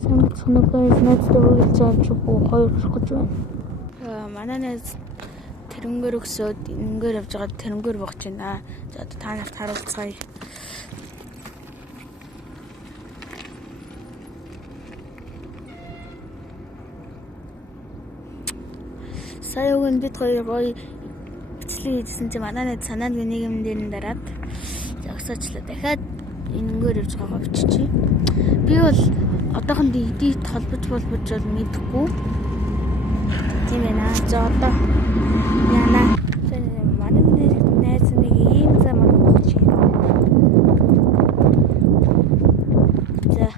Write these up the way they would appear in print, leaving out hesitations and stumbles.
Санагдсан guys, найзтай уулзаж авч хоёр орох гэж байна. Манай найз тэрнгээр өсөөд энгээр явж байгаа тэрнгээр богч байна. За одоо та нарт харуулцгаая. Сая өгөн бид хоёр гоё бичлэг хийжсэн чинь манай найз санаанд нэг юм дээр нь дараад зогсоочлоо. Дахиад энгээр явж байгаа очичи. Би бол одоохонд эдит холбож бол мэдэхгүй. Тийм ээ наа. За одоо яана. Манай найз нэг ийм зам авах чинь. За.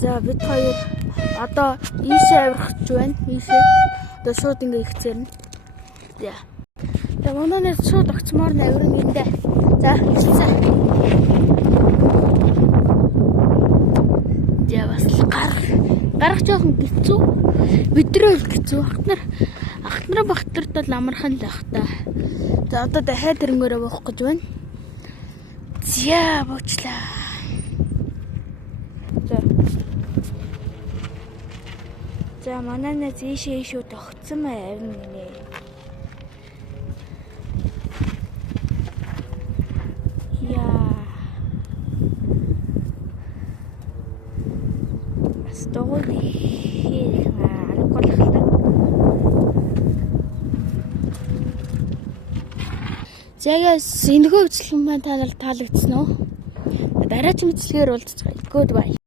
За бид хоёр одоо ийшээ аврахж байна. Ийшээ. Одоо шууд ингээ их зэрнэ. За. За манай шууд огцмоор наврын эндэ. За ирсэн. За бас гарах жоохон хэцүү. Бидрээ л хэцүү. Ахнараа багтарт бол амархан л ах та. За одоо дахиад тэрнгээрээ буух гэж байна. За буучлаа. За манай найз ийшээ тогтсон авин нэ. Яа. Стогол хийх алгуулах та. За яс энэхүү бичлэг маань та нарт таалагдсан уу? Дараагийн бичлэгээр уулзцгаая. Goodbye.